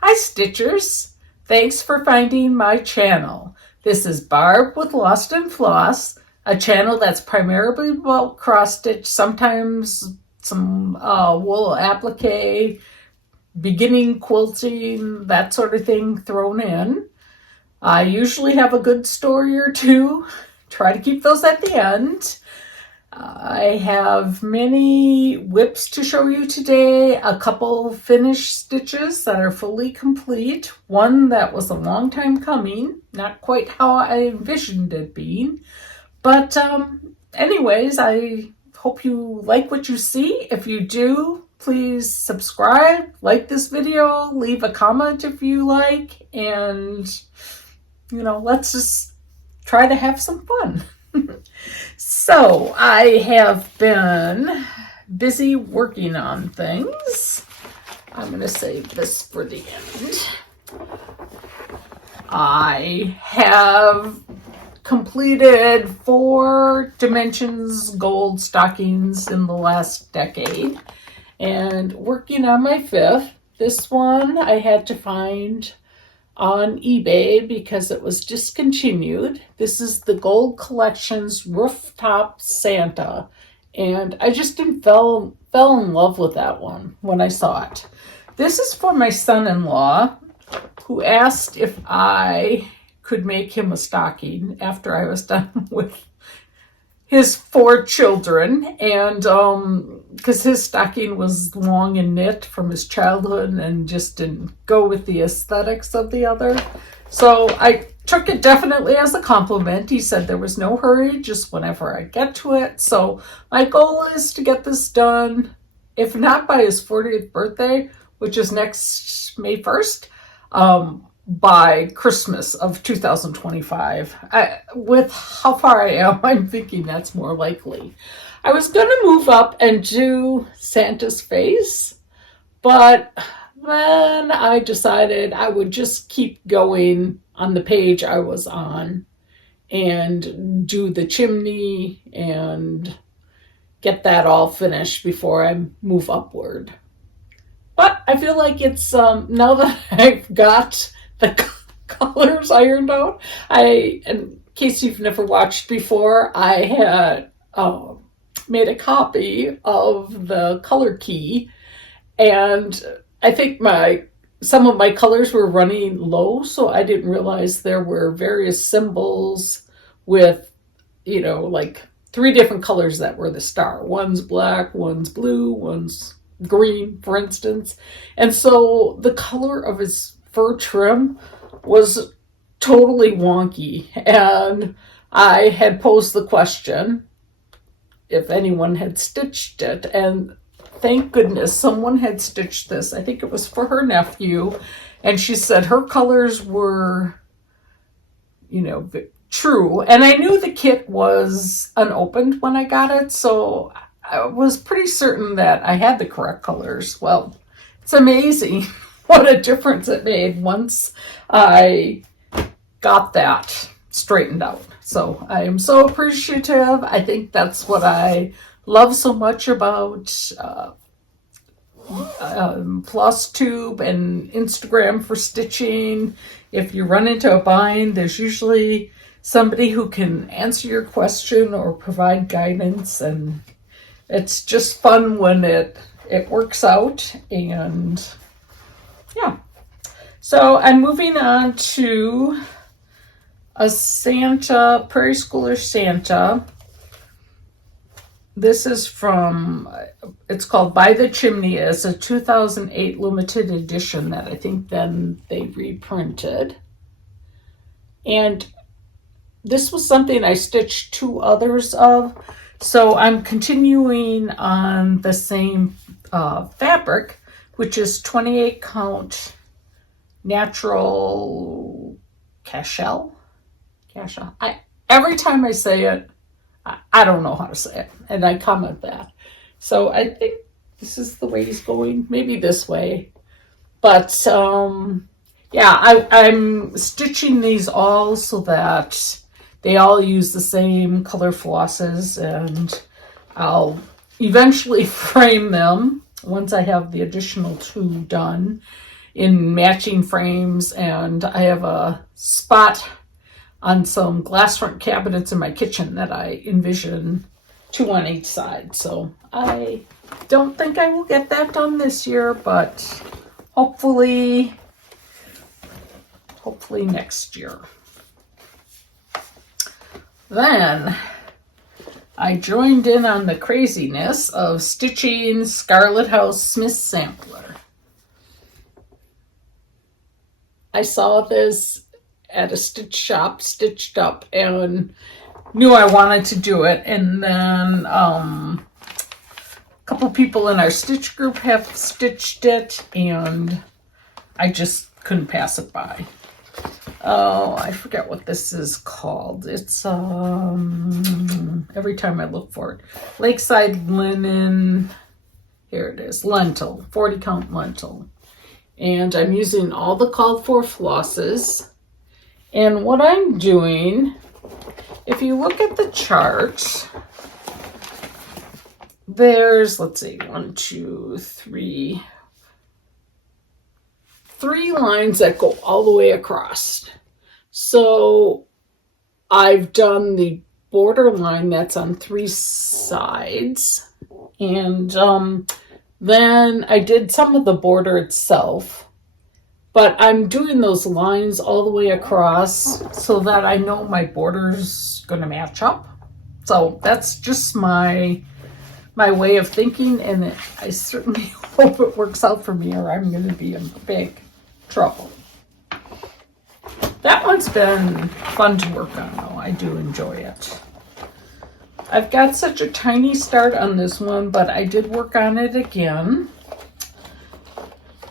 Hi Stitchers! Thanks for finding my channel. This is Barb with Lost and Floss, a channel that's primarily about cross stitch, sometimes some wool applique, beginning quilting, that sort of thing thrown in. I usually have a good story or two. Try to keep those at the end. I have many whips to show you today, a couple finished stitches that are fully complete, one that was a long time coming, not quite how I envisioned it being, but anyways, I hope you like what you see. If you do, please subscribe, like this video, leave a comment if you like, and let's just try to have some fun. So I have been busy working on things. I'm going to save this for the end. I have completed 4 dimensions gold stockings in the last decade and working on my 5th. This one I had to find on eBay because it was discontinued. This is the Gold Collection's Rooftop Santa, and I just fell in love with that one when I saw it. This is for my son-in-law, who asked if I could make him a stocking after I was done with his 4 children, and because his stocking was long and knit from his childhood and just didn't go with the aesthetics of the other. So I took it definitely as a compliment. He said there was no hurry, just whenever I get to it. So my goal is to get this done, if not by his 40th birthday, which is next May 1st, by Christmas of 2025. With how far I am, I'm thinking that's more likely. I was going to move up and do Santa's face, but then I decided I would just keep going on the page I was on and do the chimney and get that all finished before I move upward. But I feel like it's, now that I've got the colors ironed out, in case you've never watched before, I had made a copy of the color key, and I think some of my colors were running low, so I didn't realize there were various symbols with, like 3 different colors that were the star. One's black, one's blue, one's green, for instance. And so the color of his fur trim was totally wonky, and I had posed the question if anyone had stitched it, and thank goodness someone had stitched this. I think it was for her nephew, and she said her colors were true, and I knew the kit was unopened when I got it, so I was pretty certain that I had the correct colors. Well, it's amazing what a difference it made once I got that straightened out. So I am so appreciative. I think that's what I love so much about FlossTube and Instagram for stitching. If you run into a bind, there's usually somebody who can answer your question or provide guidance, and it's just fun when it works out. And yeah, so I'm moving on to a Santa, Prairie Schooler Santa. This is it's called By the Chimney. It's a 2008 limited edition that I think then they reprinted. And this was something I stitched 2 others of. So I'm continuing on the same fabric, which is 28 count natural cashel. Every time I say it, I don't know how to say it, and I comment that. So I think this is the way he's going, maybe this way. But yeah, I'm stitching these all so that they all use the same color flosses, and I'll eventually frame them once I have the additional 2 done. in matching frames, and I have a spot on some glass front cabinets in my kitchen that I envision 2 on each side. So I don't think I will get that done this year, but hopefully next year. Then I joined in on the craziness of stitching Scarlet House Smith Sampler. I saw this at a stitch shop, stitched up, and knew I wanted to do it. And then a couple people in our stitch group have stitched it, and I just couldn't pass it by. Oh, I forget what this is called. It's every time I look for it, Lakeside Linen. Here it is, lentil, 40 count lentil. And I'm using all the called for flosses. And what I'm doing, if you look at the chart, there's, let's see, 1, 2, 3, 3 lines that go all the way across. So I've done the border line that's on 3 sides. And then I did some of the border itself. But I'm doing those lines all the way across so that I know my border's going to match up. So that's just my way of thinking, and I certainly hope it works out for me, or I'm going to be in big trouble. That one's been fun to work on, though. I do enjoy it. I've got such a tiny start on this one, but I did work on it again.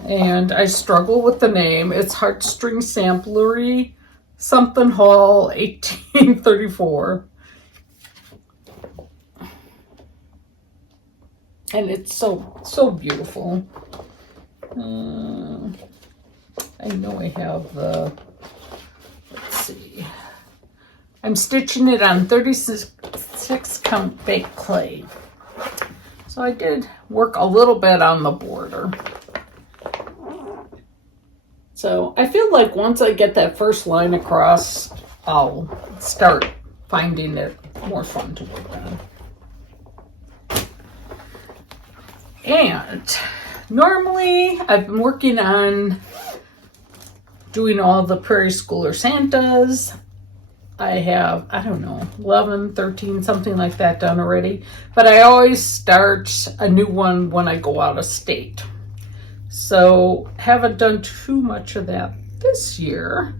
And I struggle with the name. It's Heartstring Samplery, something Hall, 1834. And it's so beautiful. I know I have the, let's see. I'm stitching it on 36 count baked clay. So I did work a little bit on the border. So I feel like once I get that first line across, I'll start finding it more fun to work on. And normally I've been working on doing all the Prairie Schooler Santas. I have, I don't know, 11, 13, something like that done already. But I always start a new one when I go out of state. So haven't done too much of that this year,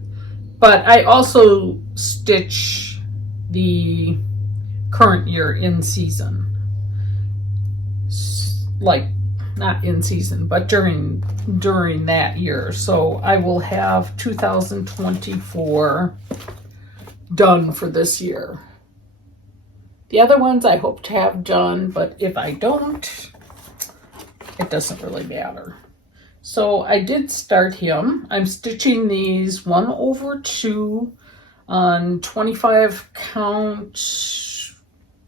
but I also stitch the current year in season. Like, not in season, but during that year. So I will have 2024 done for this year. The other ones I hope to have done, but if I don't, it doesn't really matter. So I did start him. I'm stitching these 1/2 on 25 count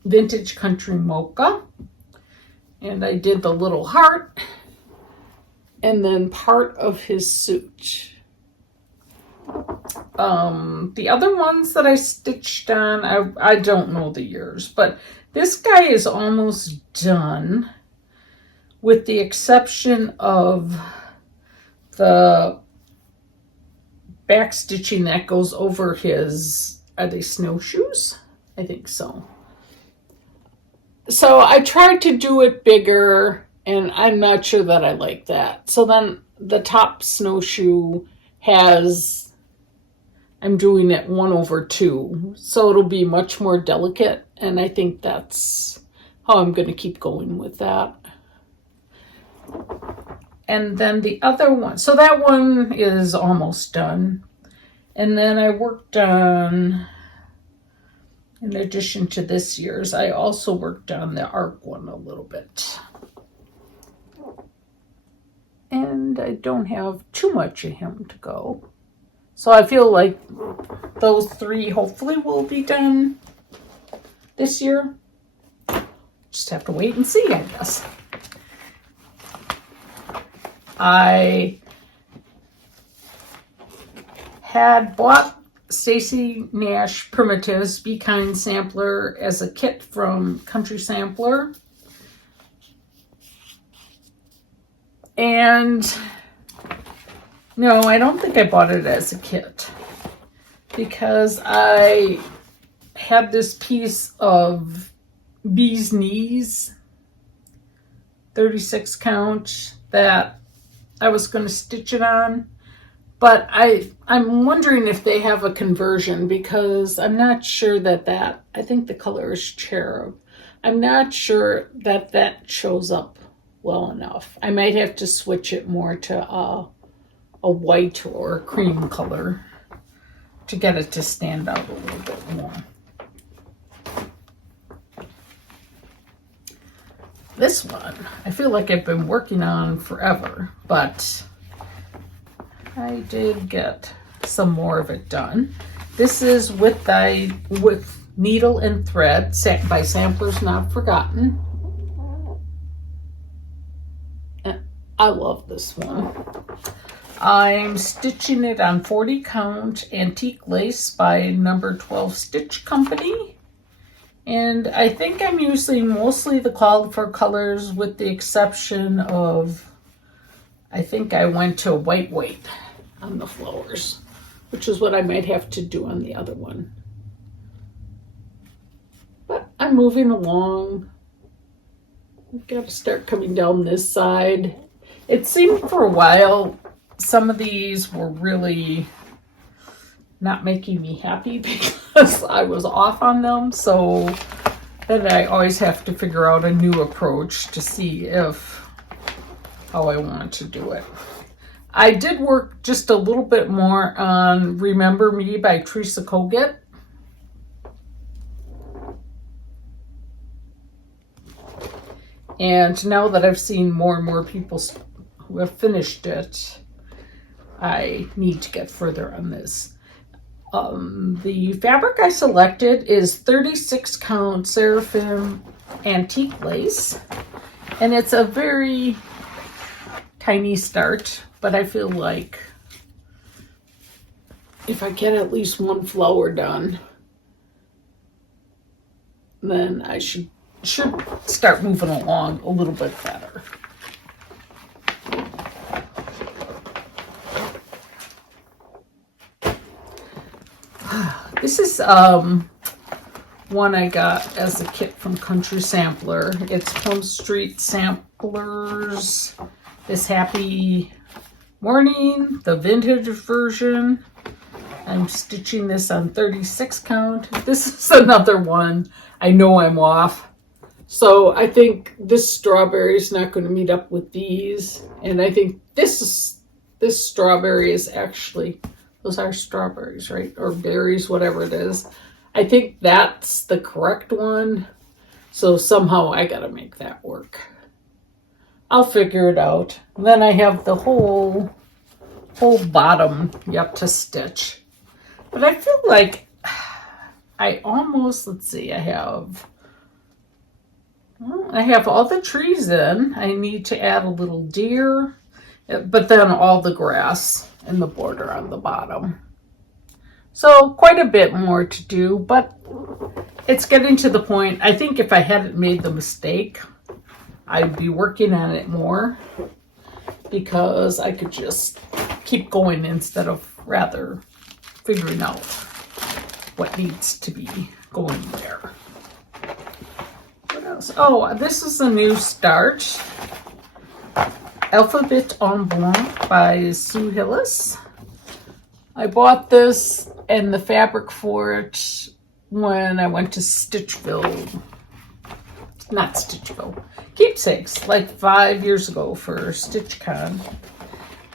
Vintage Country Mocha. And I did the little heart and then part of his suit. The other ones that I stitched on, I don't know the years, but this guy is almost done with the exception of the back stitching that goes over his, are they snowshoes? I think so. So I tried to do it bigger, and I'm not sure that I like that. So then the top snowshoe has, I'm doing it 1/2. So it'll be much more delicate, and I think that's how I'm going to keep going with that. And then the other one, so that one is almost done. And then I worked on, in addition to this year's, I also worked on the ARC one a little bit. And I don't have too much of him to go. So I feel like those 3 hopefully will be done this year. Just have to wait and see, I guess. I had bought Stacy Nash Primitives Be Kind Sampler as a kit from Country Sampler. And no, I don't think I bought it as a kit because I had this piece of Bee's Knees 36 count that I was going to stitch it on, but I'm wondering if they have a conversion because I'm not sure that I think the color is cherub. I'm not sure that shows up well enough. I might have to switch it more to a white or a cream color to get it to stand out a little bit more. This one, I feel like I've been working on forever, but I did get some more of it done. This is with Needle and Thread by Samplers Not Forgotten. And I love this one. I'm stitching it on 40 count antique lace by Number 12 Stitch Company. And I think I'm using mostly the called for colors with the exception of, I think I went to white weight on the flowers, which is what I might have to do on the other one. But I'm moving along. I've got to start coming down this side. It seemed for a while some of these were really not making me happy because I was off on them. So then I always have to figure out a new approach to see how I want to do it. I did work just a little bit more on Remember Me by Teresa Kogut. And now that I've seen more and more people who have finished it, I need to get further on this. The fabric I selected is 36 count Seraphim antique lace, and it's a very tiny start, but I feel like if I get at least one flower done, then I should start moving along a little bit better. This is one I got as a kit from Country Sampler. It's Plum Street Samplers. This Happy Morning, the vintage version. I'm stitching this on 36 count. This is another one. I know I'm off. So I think this strawberry is not going to meet up with these. And I think this strawberry is actually, those are strawberries, right? Or berries, whatever it is. I think that's the correct one. So somehow I got to make that work. I'll figure it out. And then I have the whole bottom yet to stitch. But I feel like I almost, let's see, I have all the trees in. I need to add a little deer, but then all the grass and the border on the bottom. So quite a bit more to do, but it's getting to the point. I think if I hadn't made the mistake, I'd be working on it more because I could just keep going instead of rather figuring out what needs to be going there. What else? Oh, this is a new start. Alphabet en Blanc by Sue Hillis. I bought this and the fabric for it when I went to Keepsakes, like 5 years ago for StitchCon.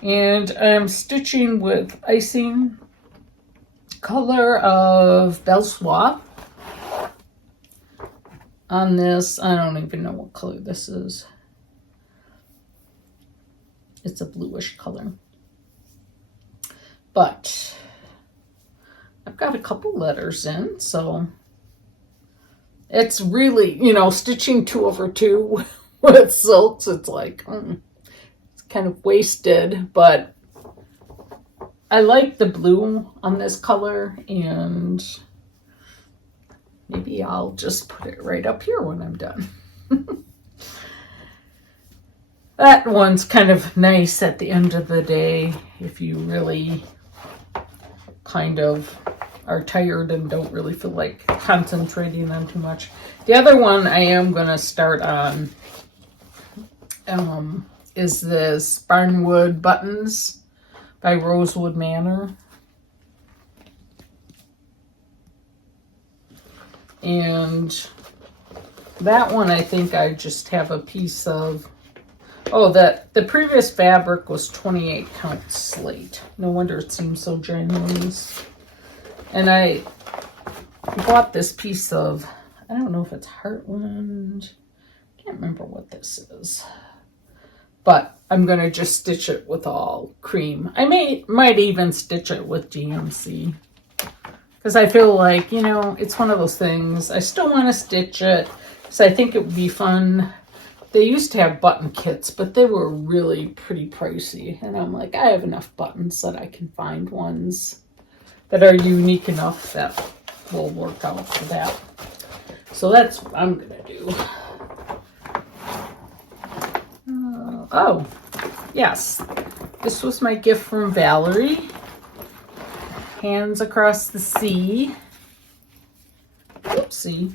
And I'm stitching with icing color of Belle Soie. On this, I don't even know what color this is. It's a bluish color. But I've got a couple letters in, so it's really, stitching 2/2 with silks, it's like, it's kind of wasted, but I like the blue on this color, and maybe I'll just put it right up here when I'm done. That one's kind of nice at the end of the day if you really kind of are tired and don't really feel like concentrating on too much. The other one I am going to start on is this Barnwood Buttons by Rosewood Manor. And that one I think I just have a piece of, the previous fabric was 28 count slate. No wonder it seems so ginormous. And I bought this piece of, I don't know if it's Heartland. I can't remember what this is. But I'm going to just stitch it with all cream. I might even stitch it with GMC. Because I feel like, it's one of those things. I still want to stitch it. Because I think it would be fun. They used to have button kits, but they were really pretty pricey. And I'm like, I have enough buttons that I can find ones that are unique enough that will work out for that. So that's what I'm going to do. Oh, yes. This was my gift from Valerie. Hands Across the Sea. Oopsie.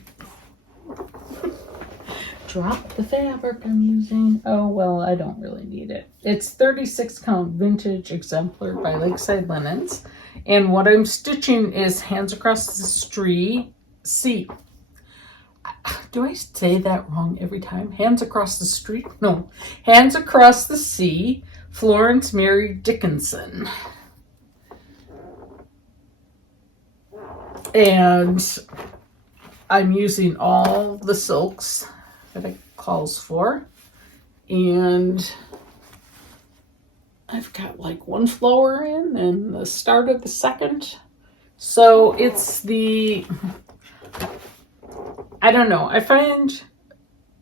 Drop the fabric I'm using. Oh, well, I don't really need it. It's 36 count vintage exemplar by Lakeside Linens. And what I'm stitching is Hands Across the Sea. Do I say that wrong every time? Hands Across the Street? No. Hands Across the Sea, Florence Mary Dickinson. And I'm using all the silks that it calls for. And I've got like one flower in and the start of the second. So it's I don't know. I find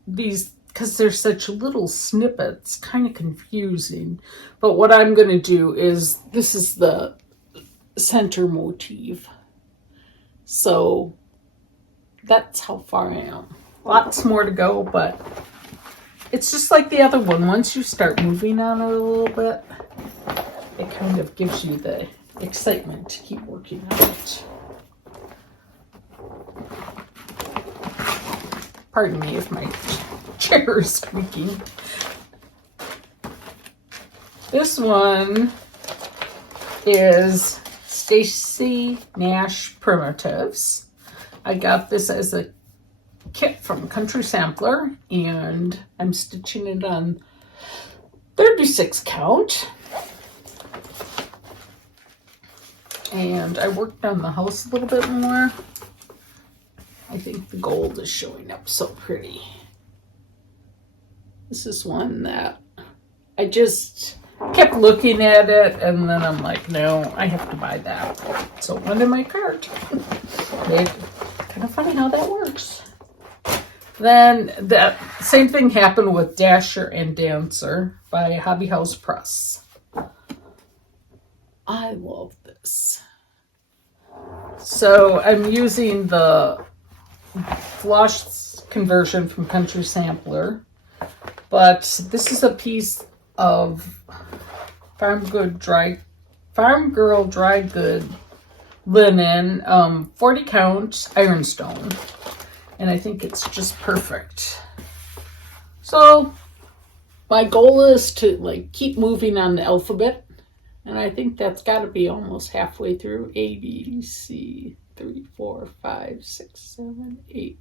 these, because they're such little snippets, kind of confusing. But what I'm going to do is, this is the center motif. So that's how far I am. Lots more to go, but it's just like the other one. Once you start moving on it a little bit, it kind of gives you the excitement to keep working on it. Pardon me if my chair is squeaking. This one is Stacy Nash Primitives. I got this as a kit from Country Sampler, and I'm stitching it on 36 count. And I worked on the house a little bit more. I think the gold is showing up so pretty. This is one that I just kept looking at it, and then I'm like, no, I have to buy that. So it went in my cart. It's kind of funny how that works. Then that same thing happened with Dasher and Dancer by Hobby House Press. I love this. So I'm using the Floss conversion from Country Sampler, but this is a piece of Farm Girl Dry Good linen, 40 count ironstone, and I think it's just perfect. So my goal is to keep moving on the alphabet, and I think that's got to be almost halfway through. A, B, C, 3, 4, 5, 6, 7, 8,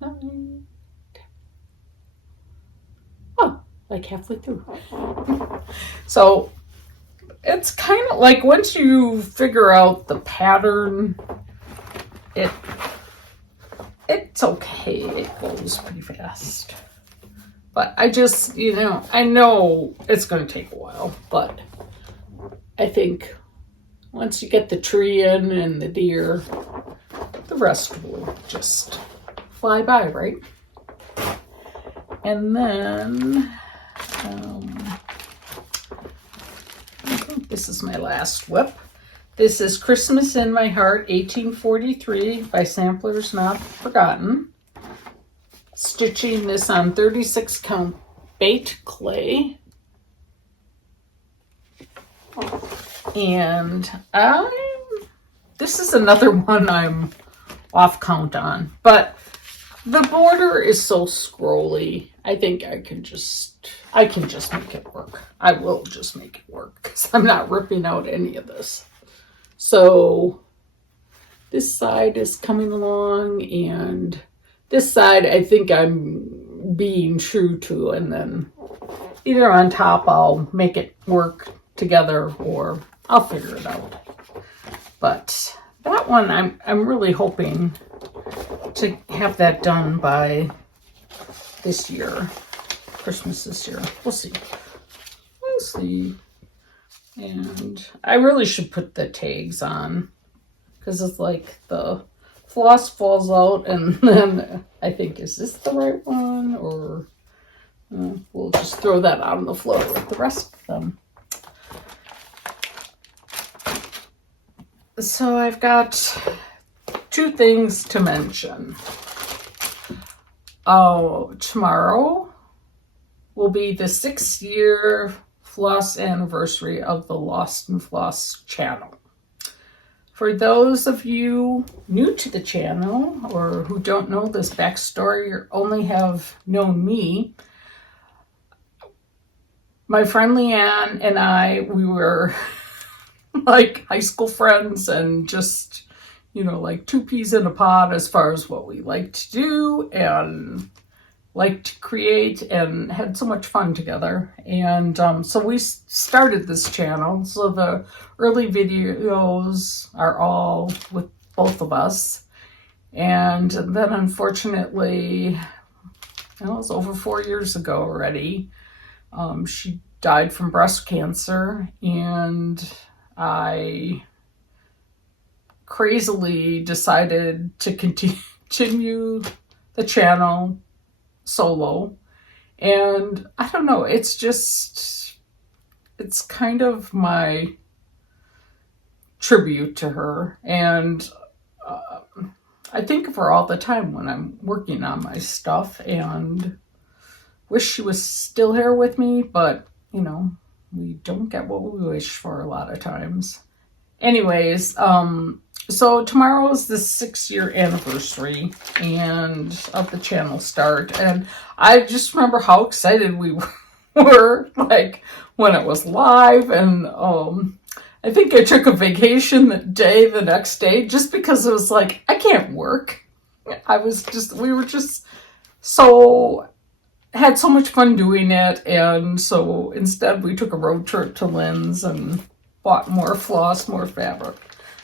9, 10. Oh, halfway through. So it's kind of like once you figure out the pattern, it's okay. It goes pretty fast. But I just, I know it's going to take a while, but I think once you get the tree in and the deer, the rest will just fly by, right? And then I think This is my last whip. This is Christmas in My Heart, 1843 by Samplers Not Forgotten. Stitching this on 36 count bait clay. And this is another one I'm off count on, but the border is so scrolly. I think I can just make it work. I will just make it work because I'm not ripping out any of this. So this side is coming along, and this side I think I'm being true to, and then either on top I'll make it work together or I'll figure it out. But that one I'm really hoping to have that done by this year, Christmas this year. We'll see. We'll see. And I really should put the tags on because it's like the floss falls out, and then I think, is this the right one? Or we'll just throw that out on the floor with the rest of them. So I've got two things to mention. Tomorrow will be the 6-year Floss anniversary of the Lost and Floss channel. For those of you new to the channel or who don't know this backstory or only have known me, my friend Leanne and I, we were like high school friends and just, like two peas in a pod as far as what we like to do and like to create, and had so much fun together. And so we started this channel. So the early videos are all with both of us. And then unfortunately, it was over 4 years ago already, she died from breast cancer, and I crazily decided to continue the channel solo. And I don't know, it's kind of my tribute to her. And I think of her all the time when I'm working on my stuff, and wish she was still here with me, but we don't get what we wish for a lot of times. Anyways, so tomorrow is the 6-year anniversary and of the channel start, and I just remember how excited we were like when it was live. And I think I took a vacation the next day just because it was like, I can't work. We were just had so much fun doing it, and so instead we took a road trip to Lynn's and bought more floss, more fabric.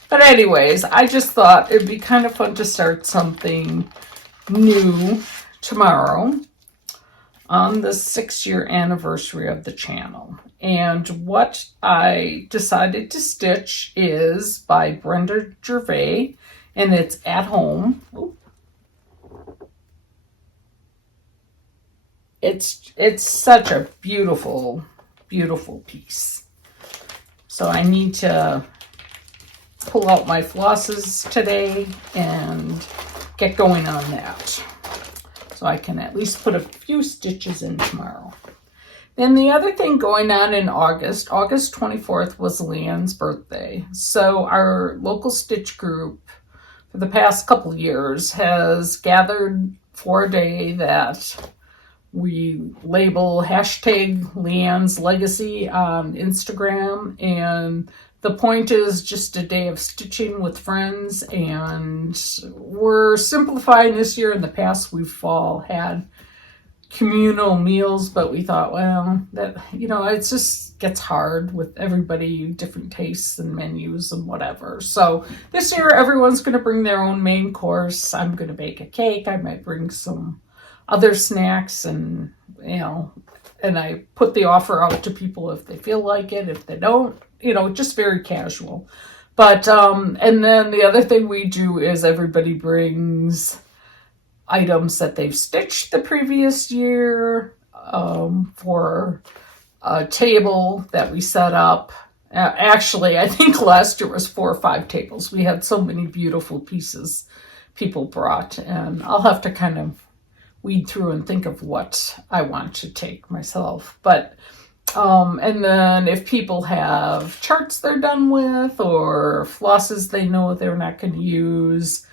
But anyways, I just thought it'd be kind of fun to start something new tomorrow on the 6-year anniversary of the channel. And what I decided to stitch is by Brenda Gervais, and it's At Home. Ooh. It's such a beautiful, beautiful piece. So I need to pull out my flosses today and get going on that, so I can at least put a few stitches in tomorrow. Then the other thing going on in August 24th was Leanne's birthday. So our local stitch group for the past couple of years has gathered for a day that we label hashtag Leanne's Legacy on Instagram, and the point is just a day of stitching with friends. And we're simplifying this year. In the past, we've all had communal meals, but we thought, well, that it just gets hard with everybody, different tastes and menus and whatever. So this year, everyone's going to bring their own main course. I'm going to bake a cake. I might bring some other snacks, and and I put the offer out to people if they feel like it. If they don't, just very casual. But and then the other thing we do is everybody brings items that they've stitched the previous year for a table that we set up, Actually, I think last year was 4 or 5 tables. We had so many beautiful pieces people brought, and I'll have to kind of weed through and think of what I want to take myself. But and then if people have charts they're done with or flosses they know they're not going to use,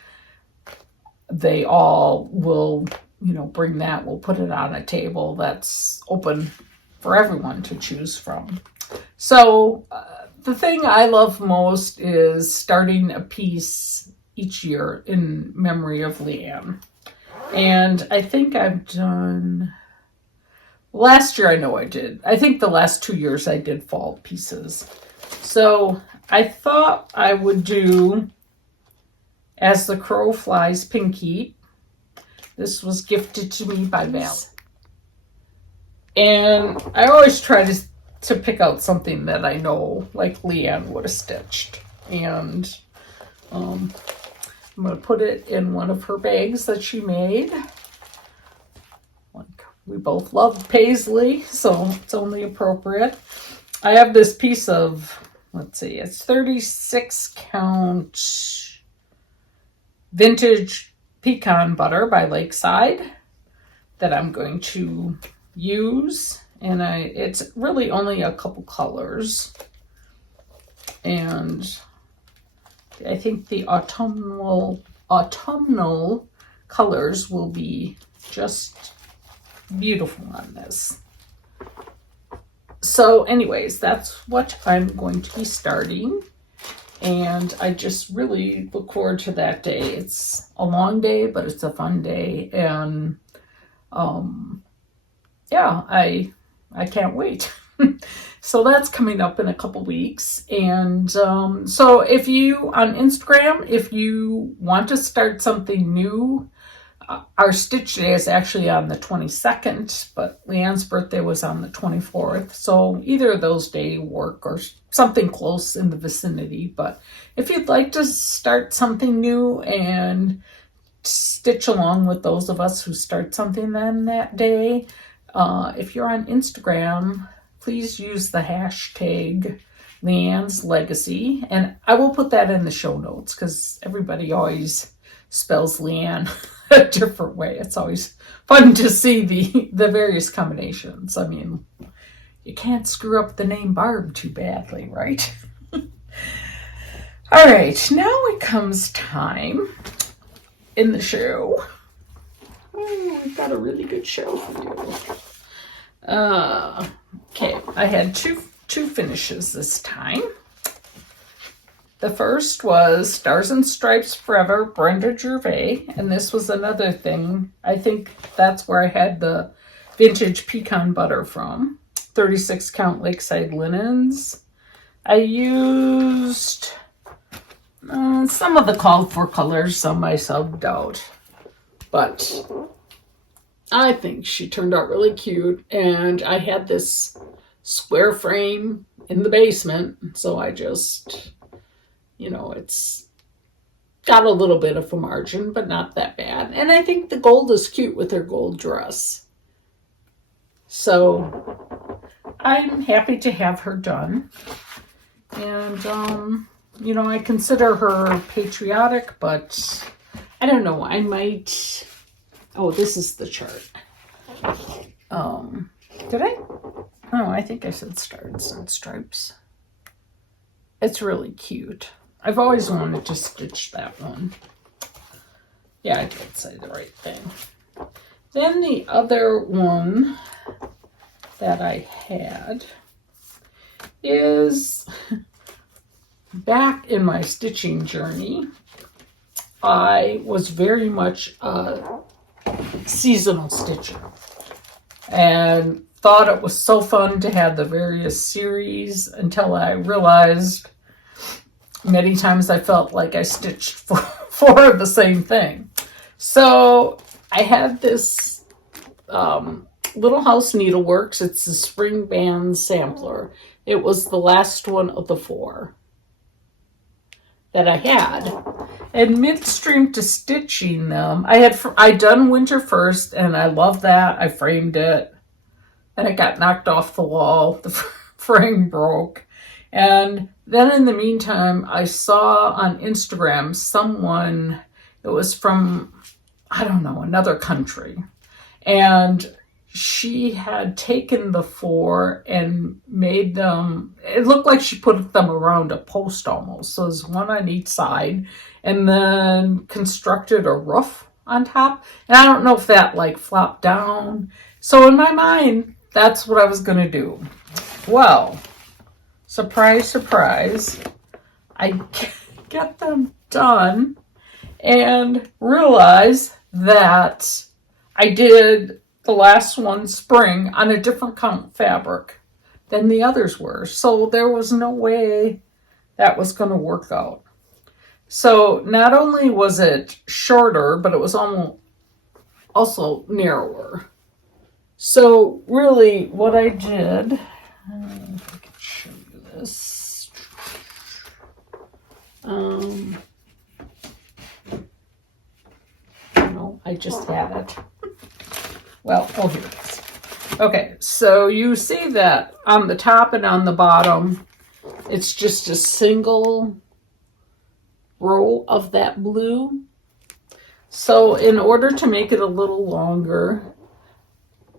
they all will, bring that. We'll put it on a table that's open for everyone to choose from. So the thing I love most is starting a piece each year in memory of Leanne. And I think I've done, last year I know I did. I think the last 2 years I did fall pieces. So I thought I would do As the Crow Flies Pinky. This was gifted to me by Val. And I always try to pick out something that I know, like Leanne would have stitched. And I'm going to put it in one of her bags that she made. We both love paisley, so it's only appropriate. I have this piece of, let's see, it's 36 count vintage pecan butter by Lakeside that I'm going to use. And it's really only a couple colors. And I think the autumnal colors will be just beautiful on this. So anyways, that's what I'm going to be starting. And I just really look forward to that day. It's a long day, but it's a fun day. And yeah, I can't wait. So that's coming up in a couple weeks. And so if you, on Instagram, if you want to start something new, our stitch day is actually on the 22nd, but Leanne's birthday was on the 24th. So either of those days work or something close in the vicinity. But if you'd like to start something new and stitch along with those of us who start something then that day, if you're on Instagram, please use the hashtag Leanne's Legacy. And I will put that in the show notes because everybody always spells Leanne a different way. It's always fun to see the various combinations. I mean, you can't screw up the name Barb too badly, right? All right, now it comes time in the show. Oh, we've got a really good show for you. Okay, I had two finishes this time. The first was Stars and Stripes Forever, Brenda Gervais, and this was another thing. I think that's where I had the vintage pecan butter from. 36 count Lakeside linens. I used some of the called for colors, some I subbed out, but I think she turned out really cute. And I had this square frame in the basement, so I just, it's got a little bit of a margin, but not that bad. And I think the gold is cute with her gold dress. So I'm happy to have her done. And, I consider her patriotic, but I don't know. I might, this is the chart. Did I? Oh, I think I said Stars and Stripes. It's really cute. I've always wanted to stitch that one. Yeah, I did say the right thing. Then the other one that I had is back in my stitching journey. I was very much a seasonal stitcher and thought it was so fun to have the various series until I realized many times I felt like I stitched for the same thing. So I had this Little House Needleworks. It's a spring band sampler. It was the last one of the 4 that I had. And midstream to stitching them, I done Winter First, and I love that. I framed it, and it got knocked off the wall. The frame broke. And then in the meantime, I saw on Instagram someone, it was from, I don't know, another country. And she had taken the 4 and made them, it looked like she put them around a post almost. So there's one on each side, and then constructed a roof on top. And I don't know if that like flopped down. So in my mind, that's what I was going to do. Well, surprise, surprise, I get them done and realize that I did the last one spring on a different count fabric than the others were. So there was no way that was going to work out. So not only was it shorter, but it was also narrower. So really what I did, if I can show you this. No, I just had it. Well, oh, here it is. Okay, so you see that on the top and on the bottom, it's just a single row of that blue. So in order to make it a little longer,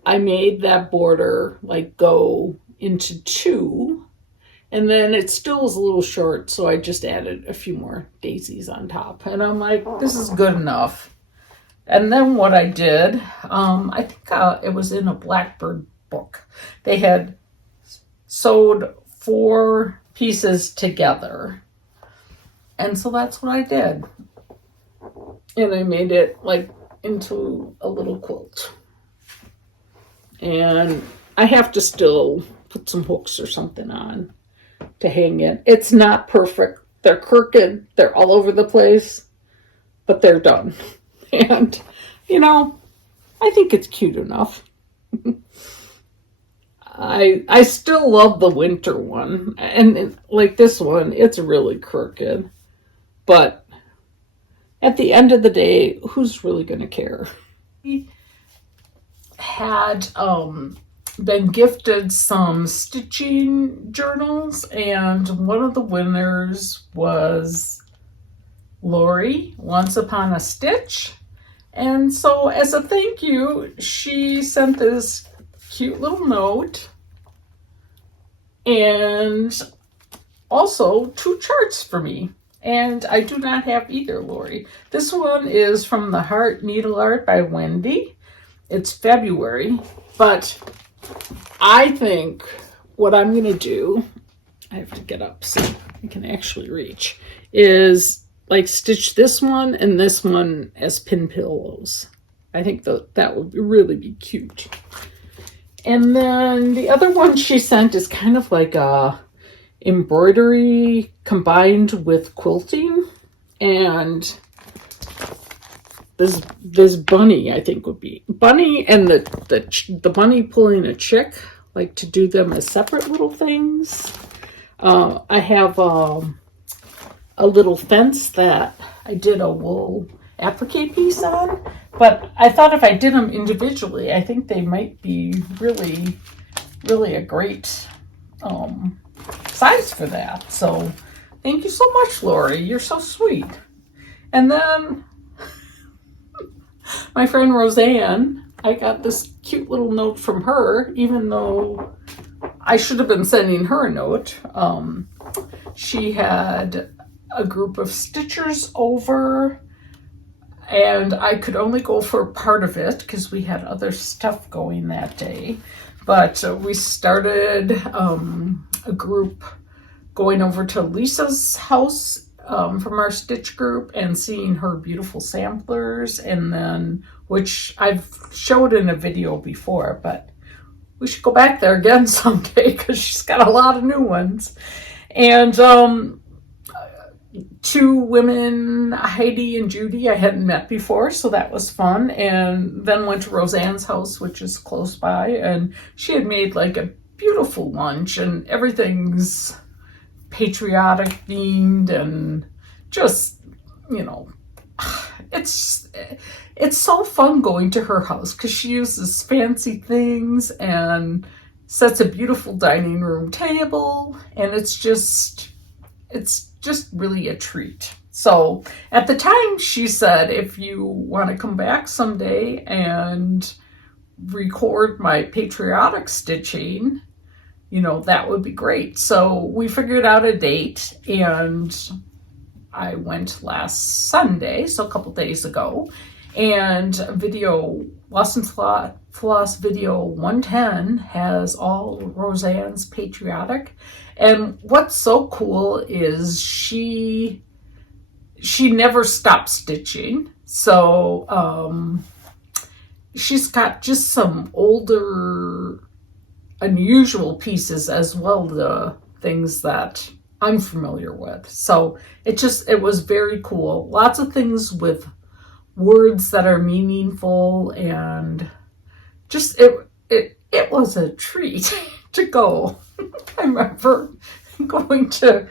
I made that border like go into 2, and then it still was a little short, so I just added a few more daisies on top. And I'm like, this is good enough. And then what I did, I think it was in a Blackbird book. They had sewed 4 pieces together. And so that's what I did. And I made it like into a little quilt. And I have to still put some hooks or something on to hang it. It's not perfect. They're crooked. They're all over the place. But they're done. And, you know, I think it's cute enough. I still love the winter one. And like this one, it's really crooked. But at the end of the day, who's really going to care? We had been gifted some stitching journals, and one of the winners was Lori, Once Upon a Stitch. And so as a thank you, she sent this cute little note and also 2 charts for me. And I do not have either, Lori. This one is from the Heart Needle Art by Wendy. It's February, but I think what I'm going to do, I have to get up so I can actually reach, is like stitch this one and this one as pin pillows. I think that would really be cute. And then the other one she sent is kind of like a embroidery combined with quilting. And this bunny, I think, would be bunny, and the bunny pulling a chick, like to do them as separate little things. I have a little fence that I did a wool applique piece on, but I thought if I did them individually, I think they might be really, really a great size for that. So thank you so much, Lori. You're so sweet. And then my friend Roseanne, I got this cute little note from her, even though I should have been sending her a note. She had a group of stitchers over, and I could only go for part of it because we had other stuff going that day. But we started a group going over to Lisa's house from our stitch group and seeing her beautiful samplers, and then, which I've showed in a video before, but we should go back there again someday because she's got a lot of new ones. And 2 women, Heidi and Judy, I hadn't met before, so that was fun. And then went to Roseanne's house, which is close by, and she had made like a beautiful lunch, and everything's patriotic themed, and just, you know, it's so fun going to her house because she uses fancy things, and sets a beautiful dining room table, and it's just really a treat. So at the time she said, if you want to come back someday and record my Patriotic stitching, that would be great. So we figured out a date, and I went last Sunday, so a couple days ago, and Floss and Floss video 110 has all Roseanne's Patriotic. And what's so cool is she never stopped stitching. So she's got just some older, unusual pieces as well, the things that I'm familiar with. So it was very cool. Lots of things with words that are meaningful, and just it was a treat to go. I remember going to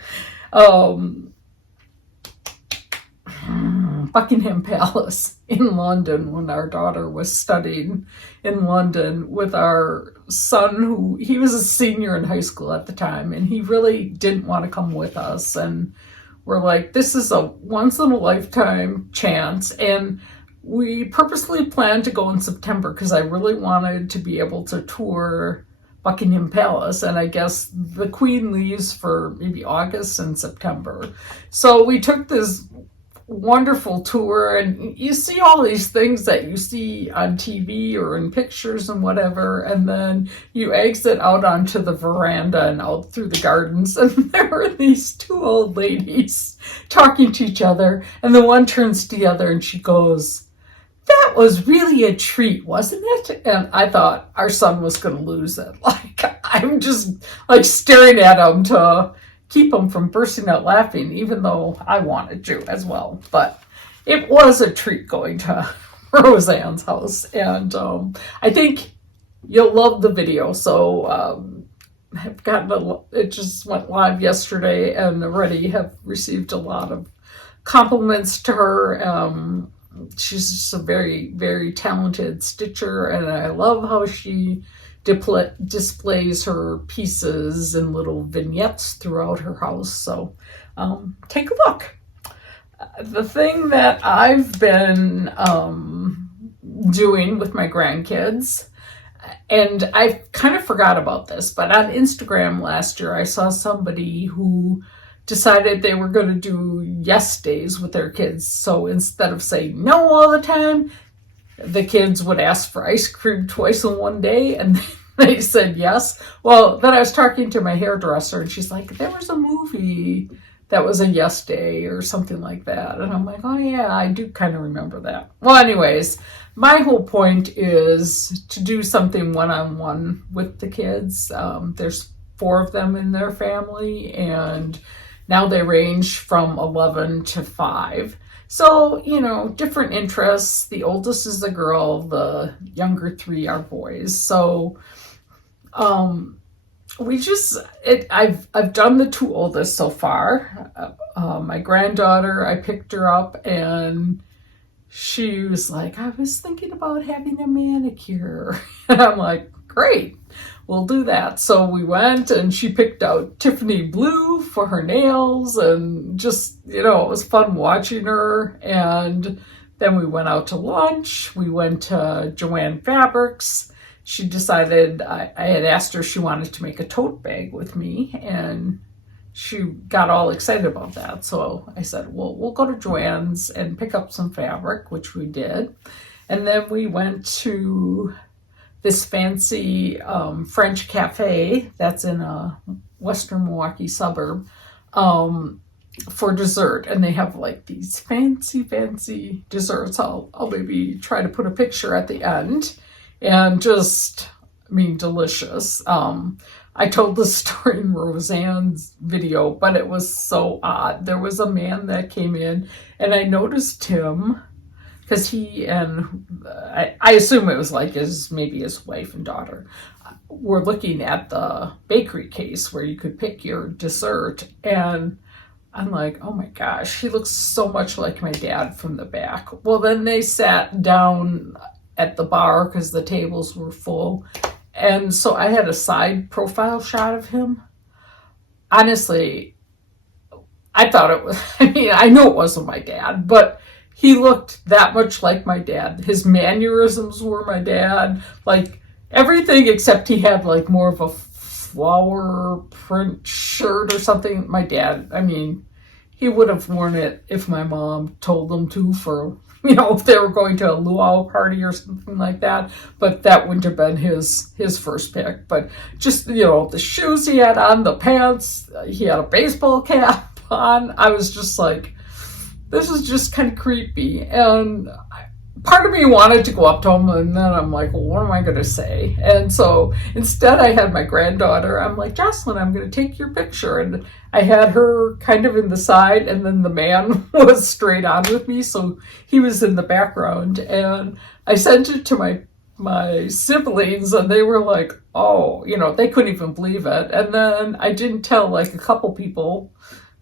Buckingham Palace in London when our daughter was studying in London with our son, he was a senior in high school at the time, and he really didn't want to come with us. And we're like, this is a once in a lifetime chance. And we purposely planned to go in September because I really wanted to be able to tour Buckingham Palace. And I guess the Queen leaves for maybe August and September. So we took this wonderful tour, and you see all these things that you see on TV or in pictures and whatever, and then you exit out onto the veranda and out through the gardens, and there were these two old ladies talking to each other, and the one turns to the other and she goes, "That was really a treat, wasn't it?" And I thought our son was going to lose it. Like, I'm just like staring at him to keep him from bursting out laughing, even though I wanted to as well. But it was a treat going to Roseanne's house, and I think you'll love the video. So I've gotten it just went live yesterday, and already have received a lot of compliments to her. She's just a very, very talented stitcher, and I love how she displays her pieces in little vignettes throughout her house. So take a look. The thing that I've been doing with my grandkids, and I kind of forgot about this, but on Instagram last year I saw somebody who decided they were going to do yes days with their kids. So instead of saying no all the time, the kids would ask for ice cream twice in one day, and they said yes. Well, then I was talking to my hairdresser, and she's like, there was a movie that was a yes day or something like that. And I'm like, oh yeah, I do kind of remember that. Well, anyways, my whole point is to do something one-on-one with the kids. There's 4 of them in their family, and now they range from 11 to 5. So, different interests. The oldest is a girl, the younger 3 are boys. So, I've done the 2 oldest so far. My granddaughter, I picked her up, and she was like, I was thinking about having a manicure. And I'm like, great, we'll do that. So we went, and she picked out Tiffany blue for her nails, and just, it was fun watching her. And then we went out to lunch. We went to Joann Fabrics. She decided, I had asked her if she wanted to make a tote bag with me, and she got all excited about that. So I said, well, we'll go to Joann's and pick up some fabric, which we did. And then we went to this fancy French cafe that's in a western Milwaukee suburb for dessert. And they have like these fancy desserts. I'll maybe try to put a picture at the end. And just, delicious. I told the story in Roseanne's video, but it was so odd. There was a man that came in, and I noticed him because he and I assume it was like maybe his wife and daughter were looking at the bakery case where you could pick your dessert. And I'm like, oh my gosh, he looks so much like my dad from the back. Well, then they sat down at the bar because the tables were full, And so I had a side profile shot of him. Honestly, I thought it was, I mean, I know it wasn't my dad, but he looked that much like my dad. His mannerisms were my dad. Like everything except he had like more of a flower print shirt or something. My dad, I mean, he would have worn it if my mom told him to for, if they were going to a luau party or something like that. But that wouldn't have been his first pick. But just, the shoes he had on, the pants, he had a baseball cap on. I was just like, this is just kind of creepy. And part of me wanted to go up to him, and then I'm like, well, what am I going to say? And so instead I had my granddaughter. I'm like, Jocelyn, I'm going to take your picture. And I had her kind of in the side, and then the man was straight on with me, so he was in the background. And I sent it to my siblings, and they were like, oh, they couldn't even believe it. And then I didn't tell like a couple people,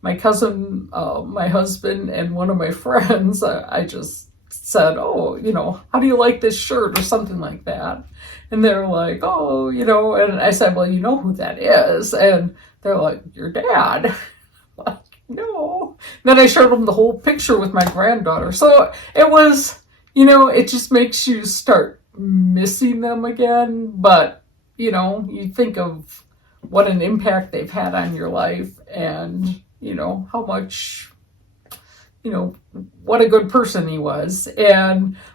my cousin, my husband, and one of my friends. I just said, oh, how do you like this shirt or something like that? And they're like, oh, and I said, well, you know who that is? And they're like, your dad. Like, no. Then I showed them the whole picture with my granddaughter. So it was, it just makes you start missing them again. But, you think of what an impact they've had on your life, and, how much, what a good person he was.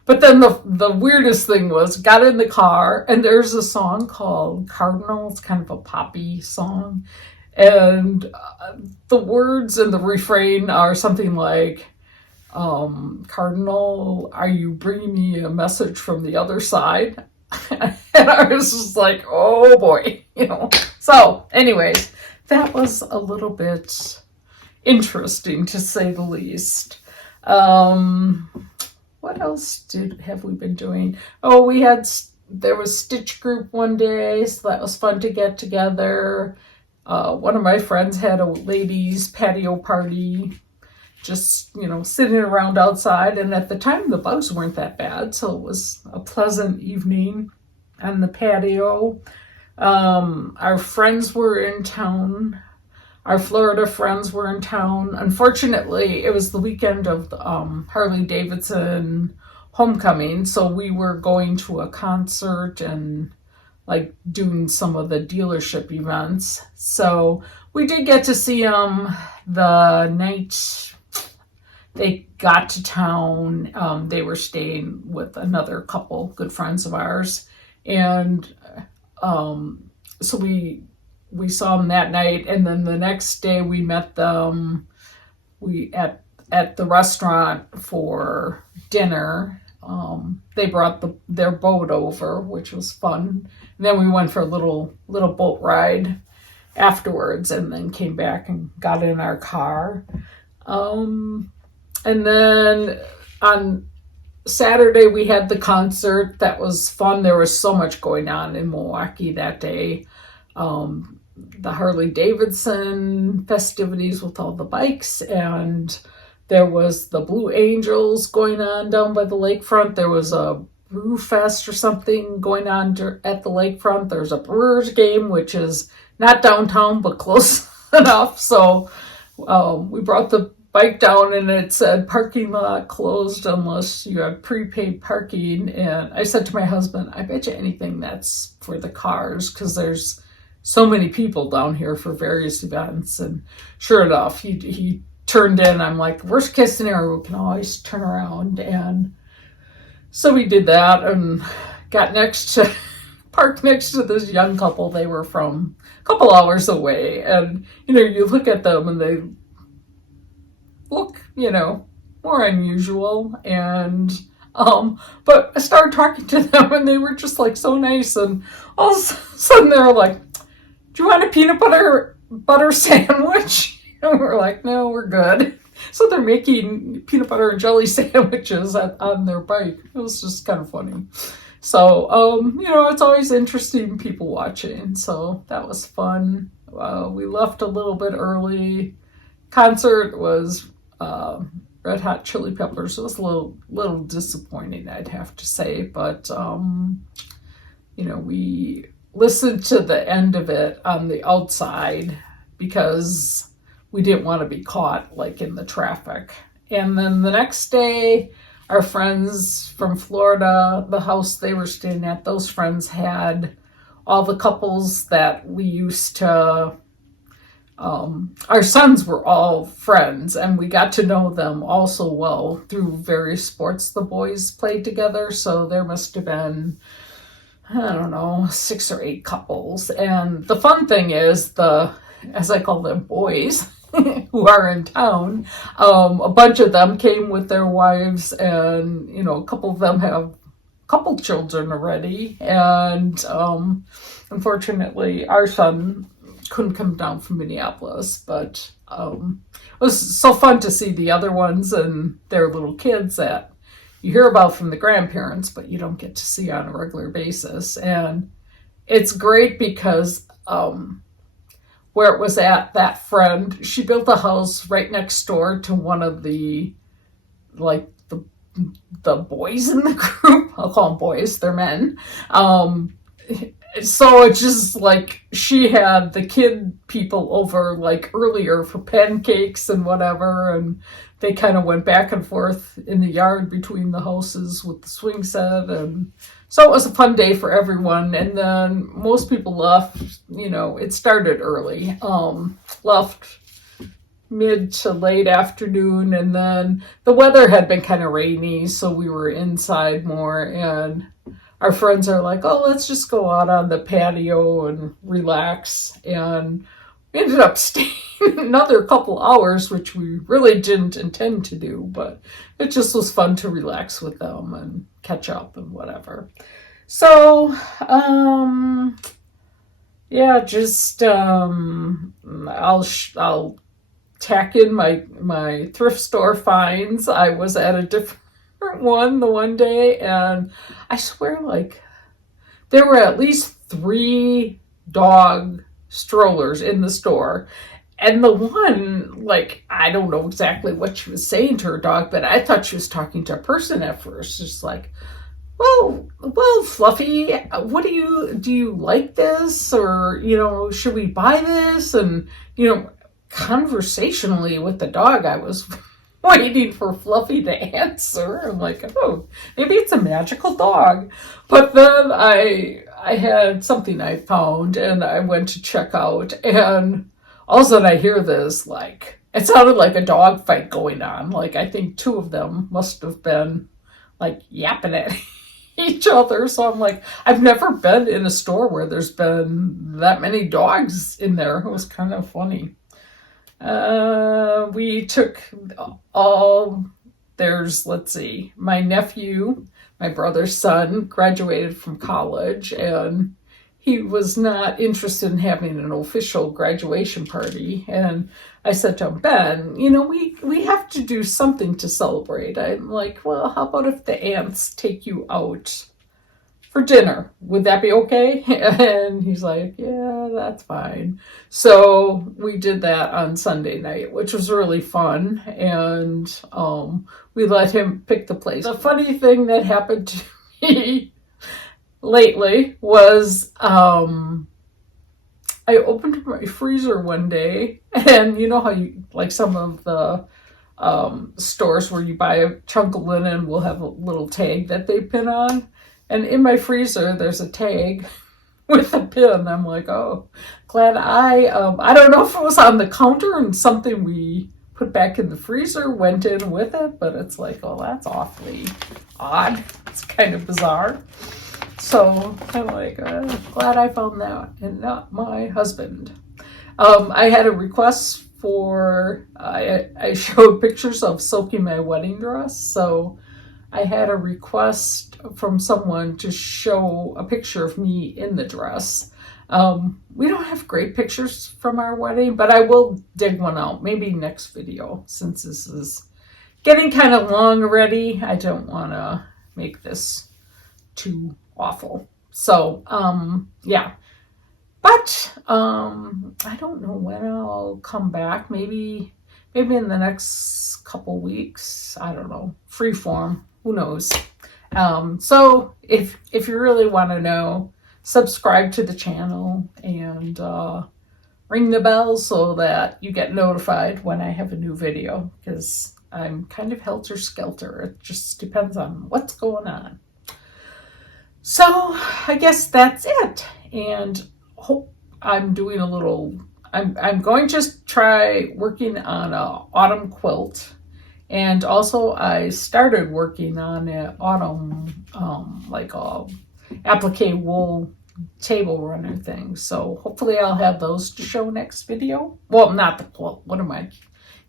But then the weirdest thing was, got in the car, and there's a song called Cardinal. It's kind of a poppy song. And the words and the refrain are something like, Cardinal, are you bringing me a message from the other side? And I was just like, oh boy, So anyways, that was a little bit interesting, to say the least. What else have we been doing? Oh, there was Stitch Group one day, so that was fun to get together. One of my friends had a ladies' patio party, just, sitting around outside. And at the time, the bugs weren't that bad, so it was a pleasant evening on the patio. Our friends were in town. Our Florida friends were in town. Unfortunately, it was the weekend of the Harley Davidson homecoming, so we were going to a concert and like doing some of the dealership events. So we did get to see them the night they got to town. They were staying with another couple good friends of ours, and so we saw them that night, and then the next day we met them at the restaurant for dinner. They brought their boat over, which was fun. And then we went for a little boat ride afterwards, and then came back and got in our car. And then on Saturday we had the concert. That was fun. There was so much going on in Milwaukee that day. The Harley Davidson festivities with all the bikes, and there was the Blue Angels going on down by the lakefront. There was a brew fest or something going on at the lakefront. There's a Brewers game, which is not downtown but close enough. So we brought the bike down, and it said parking lot closed unless you have prepaid parking. And I said to my husband, I bet you anything that's for the cars, because there's so many people down here for various events. And sure enough, he turned in. I'm like, worst case scenario, we can always turn around. And so we did that and got parked next to this young couple. They were from a couple hours away. And, you look at them and they look, more unusual. And, but I started talking to them, and they were just like so nice. And all of a sudden they were like, do you want a peanut butter sandwich? And we're like, no, we're good. So they're making peanut butter and jelly sandwiches on their bike. It was just kind of funny. So, it's always interesting people watching. So that was fun. We left a little bit early. Concert was Red Hot Chili Peppers. It was a little disappointing, I'd have to say. But, we listened to the end of it on the outside because we didn't want to be caught like in the traffic. And then the next day, our friends from Florida, the house they were staying at, those friends had all the couples that we used to, our sons were all friends, and we got to know them all so well through various sports the boys played together. So there must have been, I don't know, 6 or 8 couples. And the fun thing is, as I call them, boys who are in town, a bunch of them came with their wives, and a couple of them have a couple children already. And unfortunately, our son couldn't come down from Minneapolis, but it was so fun to see the other ones and their little kids that you hear about from the grandparents, but you don't get to see on a regular basis. And it's great because where it was at, that friend, she built a house right next door to one of the boys in the group. I'll call them boys, they're men. So it's just like she had the kid people over like earlier for pancakes and whatever, and they kind of went back and forth in the yard between the houses with the swing set. And so it was a fun day for everyone. And then most people left, it started early, left mid to late afternoon. And then the weather had been kind of rainy, so we were inside more. And our friends are like, oh, let's just go out on the patio and relax. And we ended up staying another couple hours, which we really didn't intend to do, but it just was fun to relax with them and catch up and whatever. So, I'll tack in my thrift store finds. I was at a different one the one day, and I swear there were at least 3 dog strollers in the store. And the one, I don't know exactly what she was saying to her dog, but I thought she was talking to a person at first. Just like, well, Fluffy, what do you like this? Or, should we buy this? And, conversationally with the dog, I was waiting for Fluffy to answer. I'm like, oh, maybe it's a magical dog. But then I had something I found, and I went to check out, and all of a sudden I hear this, it sounded like a dog fight going on. I think 2 of them must have been yapping at each other. So I'm like, I've never been in a store where there's been that many dogs in there. It was kind of funny. We took my nephew, my brother's son, graduated from college, and he was not interested in having an official graduation party. And I said to him, Ben, we have to do something to celebrate. I'm like, well, how about if the aunts take you out for dinner? Would that be okay? And he's like, yeah, that's fine. So we did that on Sunday night, which was really fun. And we let him pick the place. The funny thing that happened to me lately was I opened my freezer one day, and you know how you some of the stores where you buy a chunk of linen will have a little tag that they pin on, and in my freezer there's a tag with a pin. I'm like, oh, glad I don't know if it was on the counter and something we put back in the freezer went in with it, but it's like, oh, that's awfully odd. It's kind of bizarre. So I'm like, glad I found that and not my husband. I had a request I showed pictures of soaking my wedding dress. So I had a request from someone to show a picture of me in the dress. We don't have great pictures from our wedding, but I will dig one out, maybe next video, since this is getting kind of long already. I don't want to make this too awful. So, yeah. But I don't know when I'll come back. Maybe in the next couple weeks. I don't know. Freeform. Who knows? So if you really want to know, subscribe to the channel and ring the bell so that you get notified when I have a new video, because I'm kind of helter-skelter. It just depends on what's going on. So I guess that's it. And hope I'm doing a little, I'm going to try working on an autumn quilt. And also I started working on an autumn, like a applique wool table runner thing. So hopefully I'll have those to show next video. Well, not the quilt. What am I?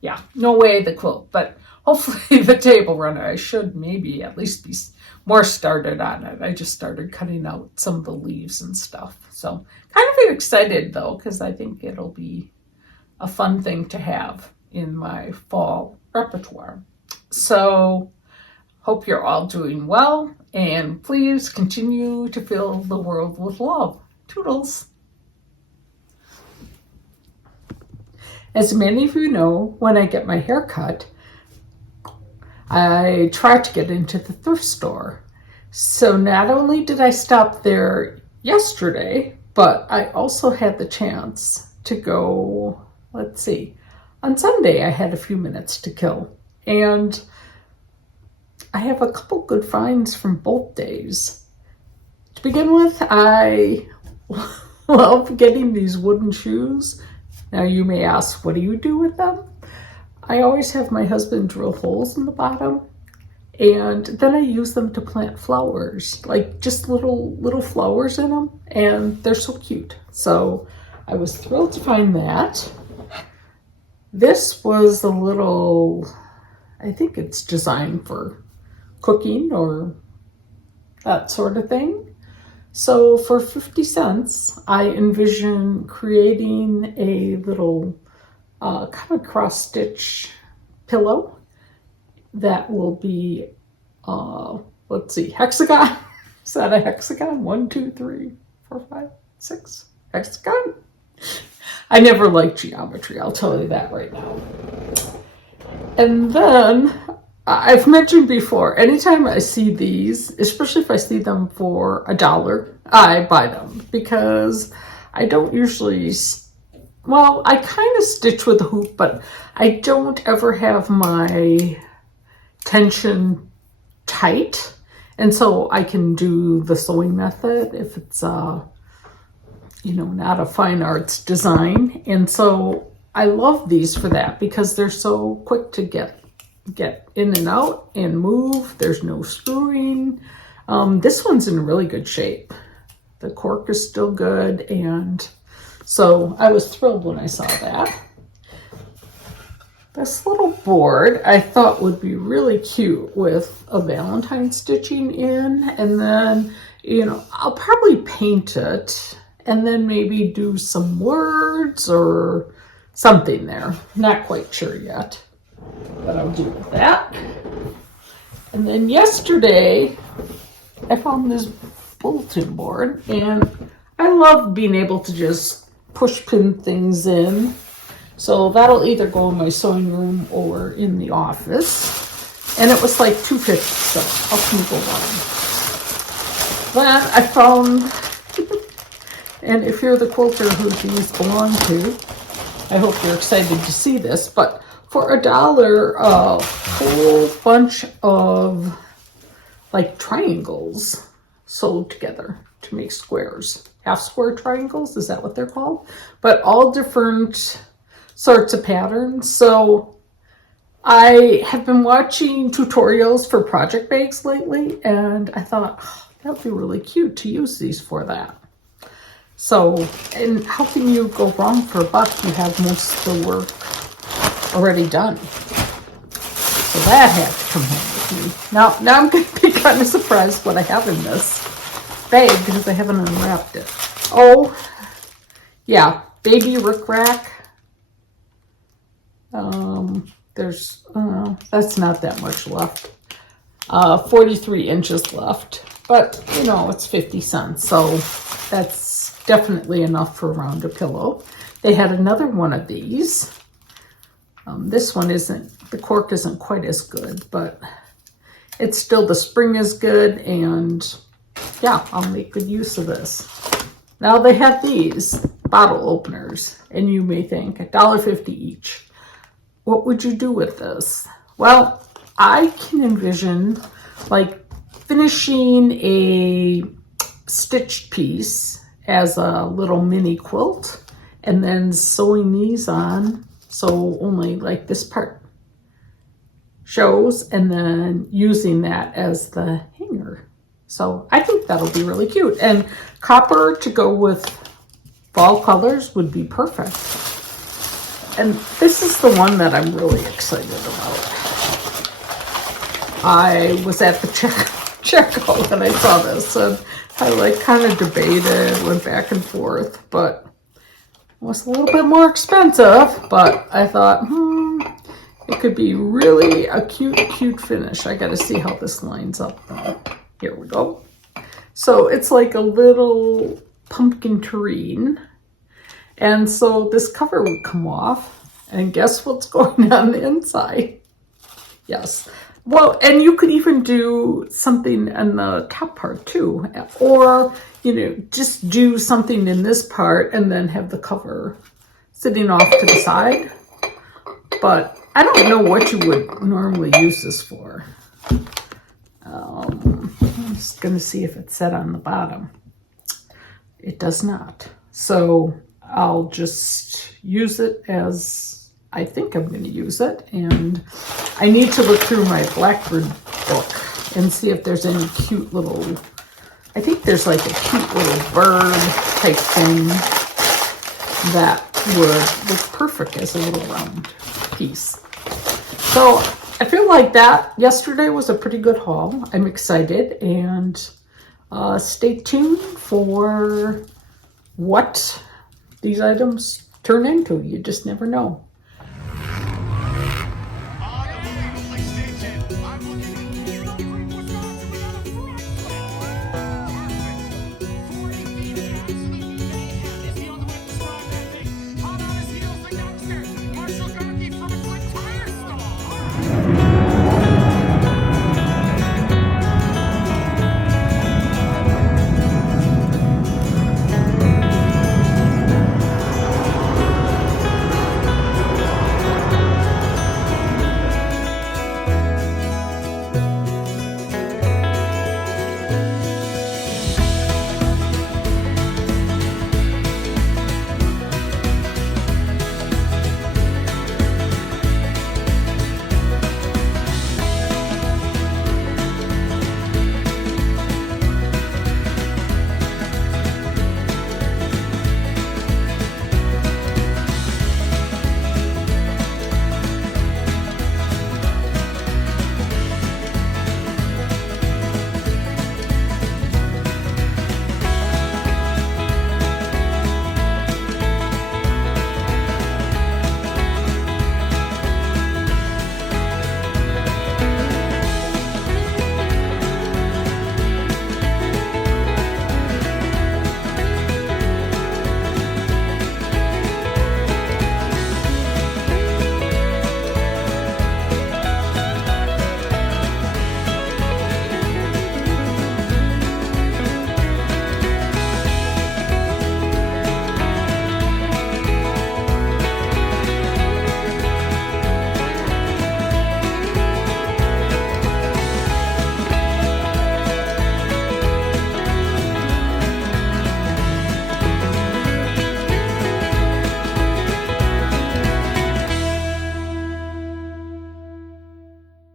Yeah, no way the quilt, but hopefully the table runner. I should maybe at least be more started on it. I just started cutting out some of the leaves and stuff. So kind of excited though, because I think it'll be a fun thing to have in my fall repertoire. So hope you're all doing well, and please continue to fill the world with love. Toodles. As many of you know, when I get my hair cut, I try to get into the thrift store. So not only did I stop there yesterday, but I also had the chance to go, let's see, on Sunday I had a few minutes to kill. And I have a couple good finds from both days. To begin with, I love getting these wooden shoes. Now you may ask, what do you do with them? I always have my husband drill holes in the bottom, and then I use them to plant flowers, like just little flowers in them, and they're so cute. So I was thrilled to find that. This was a little, I think it's designed for cooking or that sort of thing. So for 50 cents, I envision creating a little kind of cross stitch pillow that will be, let's see, hexagon. Is that a hexagon? 1, 2, 3, 4, 5, 6. Hexagon? I never liked geometry, I'll tell you that right now. And then I've mentioned before, anytime I see these, especially if I see them for $1, I buy them, because I don't usually, well, I kind of stitch with a hoop, but I don't ever have my tension tight. And so I can do the sewing method if it's, you know, not a fine arts design. And so I love these for that, because they're so quick to get in and out and move. There's no screwing. This one's in really good shape. The cork is still good, and so I was thrilled when I saw that. This little board I thought would be really cute with a Valentine stitching in, and then, you know, I'll probably paint it and then maybe do some words or something there. Not quite sure yet what I'll do with that. And then yesterday I found this bulletin board, and I love being able to just push pin things in. So that'll either go in my sewing room or in the office. And it was like $2.50, so how can you go wrong? Then I found, and if you're the quilter who these belong to, I hope you're excited to see this, but for $1, a whole bunch of like triangles sewed together to make squares. Half square triangles, is that what they're called? But all different sorts of patterns. So I have been watching tutorials for project bags lately, and I thought, oh, that would be really cute to use these for that. So, and how can you go wrong for $1? You have most of the work already done. So that had to come home with me. Now I'm going to be kind of surprised what I have in this bag, because I haven't unwrapped it. Oh, yeah, baby rickrack. There's, that's not that much left. 43 inches left. But, you know, it's 50 cents, so that's definitely enough for around a pillow. They had another one of these. This one isn't, the cork isn't quite as good, but it's still, the spring is good, and yeah, I'll make good use of this. Now they have these bottle openers, and you may think $1.50 each. What would you do with this? Well, I can envision like finishing a stitched piece as a little mini quilt and then sewing these on so only like this part shows, and then using that as the hanger. So I think that'll be really cute, and copper to go with fall colors would be perfect. And this is the one that I'm really excited about. I was at the checkout and I saw this, and I like kind of debated, went back and forth, but it was a little bit more expensive. But I thought, it could be really a cute finish. I got to see how this lines up though. Here we go. So it's like a little pumpkin terrine. And so this cover would come off, and guess what's going on the inside? Yes. Well, and you could even do something in the top part too, or, just do something in this part and then have the cover sitting off to the side. But I don't know what you would normally use this for. I'm just going to see if it's set on the bottom. It does not. So I'll just use it as I think I'm going to use it. And I need to look through my Blackbird book and see if there's any cute little, I think there's like a cute little bird type thing that would look perfect as a little round piece. So I feel like that yesterday was a pretty good haul. I'm excited, and stay tuned for what these items turn into. You just never know.